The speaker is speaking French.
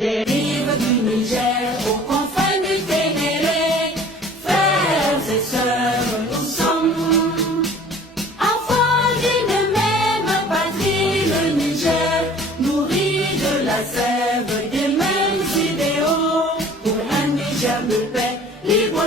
des rives du Niger aux confins du Ténéré. Frères et sœurs, nous sommes enfants d'une même patrie, le Niger, nourri de la sève des mêmes idéaux, pour un Niger de paix, libre,